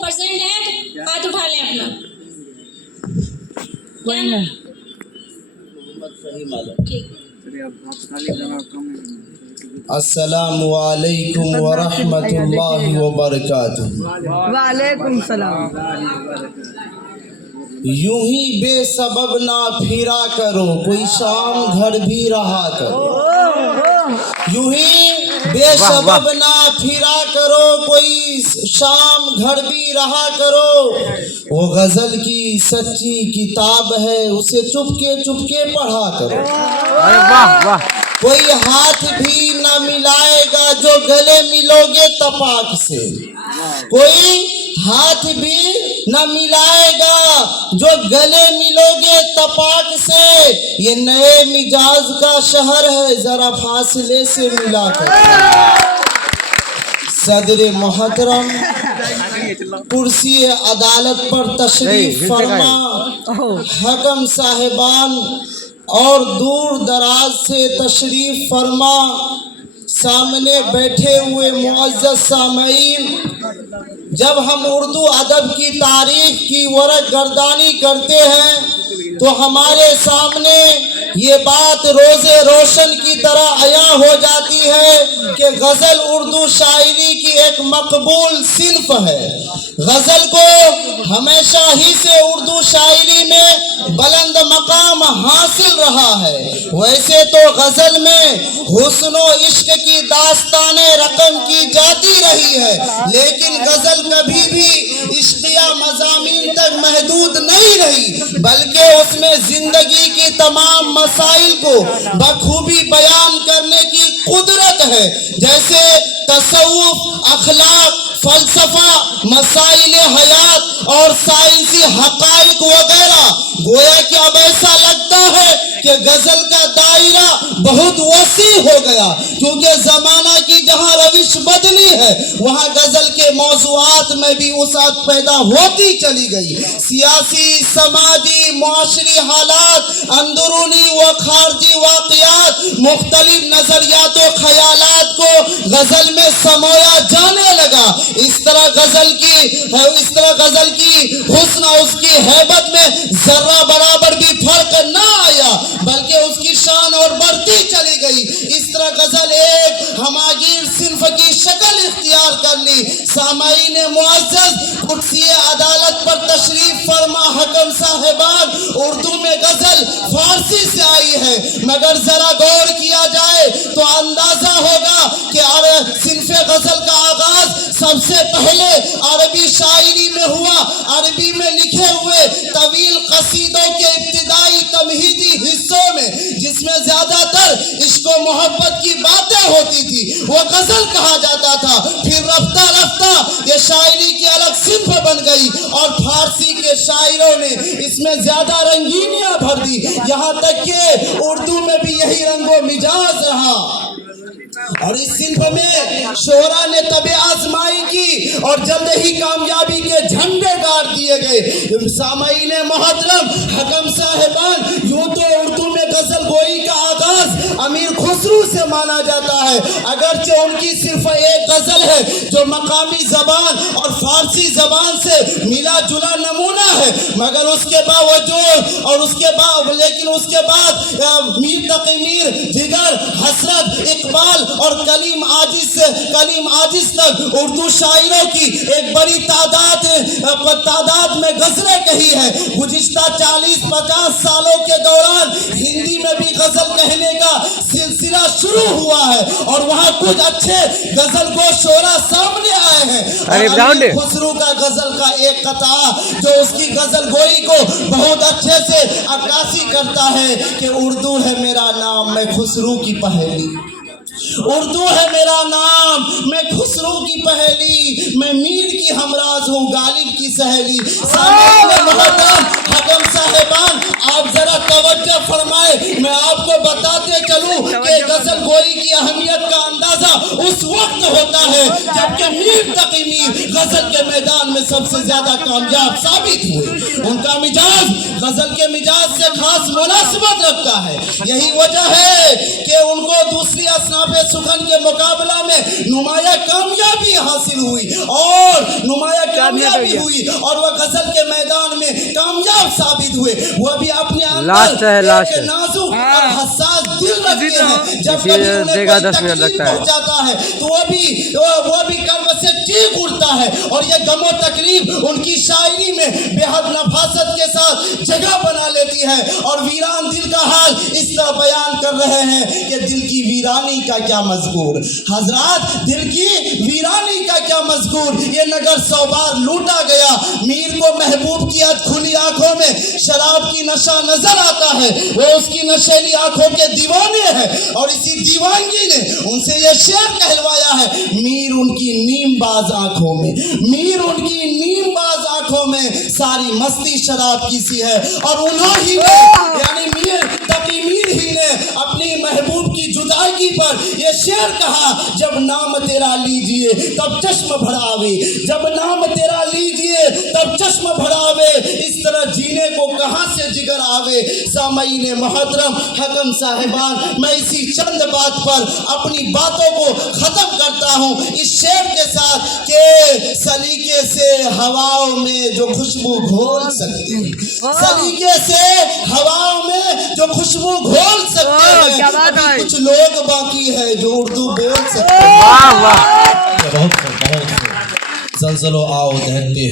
Present है, हाथ उठा लें अपना। अस्सलामु अलैकुम व रहमतुल्लाहि व बरकातुहू। वालेकुम सलाम। यूं ही बेसबब ना फिरा करो, कोई शाम घर भी रहा करो। यूं ही बेसबब ना फिरा करो, कोई शाम घर भी रहा करो। वो गजल की सच्ची किताब है, उसे चुपके चुपके पढ़ा करो। वाह वाह। कोई हाथ भी न मिलाएगा जो गले मिलोगे तपाक से। कोई हाथ भी न मिलाएगा जो गले मिलोगे तपाक से। ये नए मिजाज का शहर है, जरा फासले से मिला कर। सदर मोहतरम कुर्सी अदालत पर तशरीफ फरमा हकम साहिबान और दूर दराज से तशरीफ फरमा सामने बैठे हुए मुअज़्ज़ज़ सामईन, जब हम उर्दू अदब की तारीख की वरक़ गर्दानी करते हैं तो हमारे सामने ये बात रोज़े रोशन की तरह अया हो जाती है कि गज़ल उर्दू शायरी की एक मकबूल सिन्फ है। गज़ल को हमेशा ही से उर्दू शायरी में बुलंद मकाम हासिल रहा है। वैसे तो गज़ल में हुस्न व इश्क की दास्तानें रकम की जाती रही है, लेकिन गज़ल कभी भी इश्किया मज़ामीन तक महदूद नहीं रही, बल्कि उसमें जिंदगी की तमाम मसाइल को बखूबी बयान करने की कुदरत है। जैसे तसव्वुफ, अखलाक, फलसफा, मसाइल हयात और साइंसी हकाइक वगैरह। गोया कि अब ऐसा लगता है कि गजल का दायरा बहुत वसी हो गया, क्योंकि जमाना की जहां रविश बदली है वहां गजल के मौज़ूआत में भी वसाअत पैदा होती चली गई। सियासी, समाजी, मुआशरी हालात, अंदरूनी व खारजी वाक़ियात, मुख्तलिफ नजरियात व ख्यालात को गजल में समोया जाने लगा। इस तरह गजल की हुस्न और उसकी हैबत में जर्रा बराबर भी फर्क ना आया, बल्कि उसकी शान और बढ़ती चली गई। इस तरह गजल एक हमागीर सिन्फ की शक्ल इख्तियार कर ली। सामाईन मुअज़्ज़ज़ कुर्सी अदालत पर तशरीफ फरमा हकम साहिबान, उर्दू में गजल फारसी से आई है, मगर जरा गौर किया जाए तो अंदाजा होगा कि सिन्फ गजल का आगाज सबसे पहले अरबी शायरी में हुआ। अरबी में लिखे हुए तवील कसीदों के इब्तिदाई तमहीदी हिस्सों में, जिसमें ज्यादातर इश्क व मोहब्बत की बातें होती थी, वो गजल कहा जाता था। फिर रफ्ता रफ्ता ये शायरी की अलग सिन्फ बन गई और फारसी के शायरों ने इसमें ज्यादा रंगीनियां भर दी, यहाँ तक कि उर्दू में भी यही रंगो मिजाज रहा। और इस सिन्फ में शोहरा ने तबे आजमाई की और जल्द ही कामयाबी के झंडे गाड़ दिए गए। सामईन मोहतरम, हकम साहिबान, यूं तो उर्दू में गजल गोई का आगाज अमीर खुसरू से माना जाता है, अगरचे उनकी सिर्फ एक गजल है जो मकामी जबान और फारसी जबान से मिला जुला नमूना है, मगर उसके बावजूद और उसके बाद मीर तकी मीर, जिगर, हसरत, इकबाल और कलीम आजिज तक उर्दू शायरों की एक बड़ी तादाद में गजलें कही है। गुज़िश्ता 40-50 सालों के दौरान हिंदी में भी गजल कहने का सिलसिला शुरू हुआ है और वहाँ कुछ अच्छे गजल को शोरा सामने आए हैं। खुसरू का गजल का एक कता जो उसकी गजल गोई को बहुत अच्छे से अक्कासी करता है कि उर्दू है मेरा नाम, मैं खुसरू की पहेली। उर्दू है मेरा नाम, मैं खुसरू की पहेली, मैं मीर की हमराज हूँ, गालिब की सहेली। सामईन मोहतरम, हकम साहिबान, आप जरा तवज्जो फरमाए, मैं आपको बताते चलूं कि गजल गोई की अहमियत का अंदाजा उस वक्त होता है जबकि मीर तकी मीर गजल के मैदान में सबसे ज्यादा कामयाब साबित हुए। उनका मिजाज गजल के मिजाज से खास मुनासिबत रखता है। यही वजह है कि उनको दूसरी असनाफ सुखन के मुकाबला में नुमाया कामयाबी हासिल हुई और नुमाया कामयाबी हुई और वह गजल के मैदान में कामयाब साबित हुए। वह भी अपने अंदर एक नाजुक और हसास दिल रखते हैं। जब कभी उन्हें कोई तकलीफ पहुंचाता है तो वह भी कर्ब से चीख उठता है और यह गमो तकलीफ उनकी शायरी में बेहद नफासत के साथ जगह बना लेती है। और वीरान दिल का हाल इस तरह बयान कर रहे हैं कि दिल की वीरानी का क्या मज़कूर, हजरात दिल की वीरानी का क्या मज़कूर। ये नगर 100 बार लूटा गया, मीर को महबूब की खुली आंखों में शराब की नशा नजर आता है, वो उसकी नशेली आंखों के दीवाने हैं और इसी दीवानगी ने उनसे ये शेर कहलवाया है, मीर उनकी नीमबाज आंखों में, मीर उनकी नीमबाज आंखों में सारी मस्ती शराब की सी है। और उन्होंने यानी मीर तकी मीर ही ने अपनी महबूब की जुदाई पर ये शेर कहा, जब नाम तेरा लीजिए तब चश्म भरावे, जब नाम तेरा लीजिए तब चश्म भरावे, इस तरह जीने को कहां से जिगर आवे। सामईन मुहतरम हकम साहिबान, मैं इसी चंद बात पर अपनी बातों को खत्म करता हूं इस शेर के साथ कि सलीके से हवाओं में जो खुशबू घोल सकते हैं, सलीके से हवाओं में जो खुशबू घोल सकते हैं, अभी कुछ लोग बाकी है जो उर्दू बोल सकते हैं। वाह वाह, बहुत जल्जलो आओ दहकते